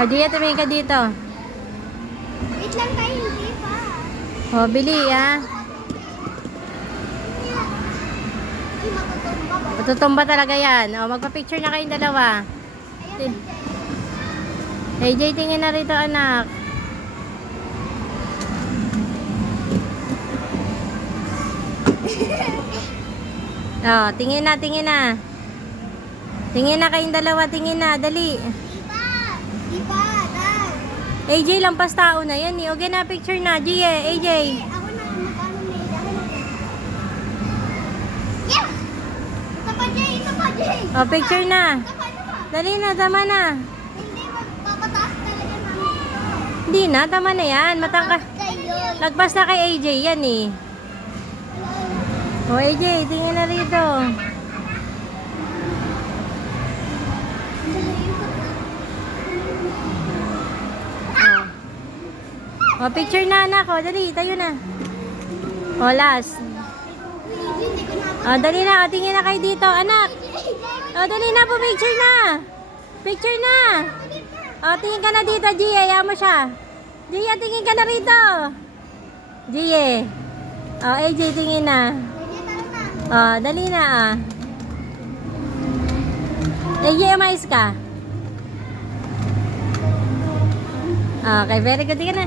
O, Gia, tumingin ka dito. Wait lang tayo, hindi pa. O, bili, ah. Hindi matutumba ba? Matutumba talaga yan. O, magpa-picture na kayong dalawa. Ayan, AJ, tingin na rito, anak. O, tingin na, tingin na. Tingin na kayong dalawa, tingin na. Dali. Di ba, dad? AJ, lampas tao na yan, eh. O, na picture na. Gia, AJ. Ako na, magkano may dahil. Yeah! Ito pa, Jay! Ito pa, Jay! O, picture na. Ito pa, ito pa. Dali na, tama na. Hindi, magpapataas talaga namin ito. Hindi na, tama na yan. Matangka. Kayo. Lagpas na kay AJ yan, eh. O, AJ, tingin na rito. O, picture na, anak. O, dali, tayo na. O, last. Hindi ko na. O, dali na. O, tingin na kayo dito, anak. O, dali na po, picture na. Picture na. O, tingin ka na dito, Gia. Ayaw mo siya. Gia, tingin ka na rito. Gia. O, AJ, tingin na. O, dali na, ah. AJ, umayos ka. Okay, very good. Tingin na.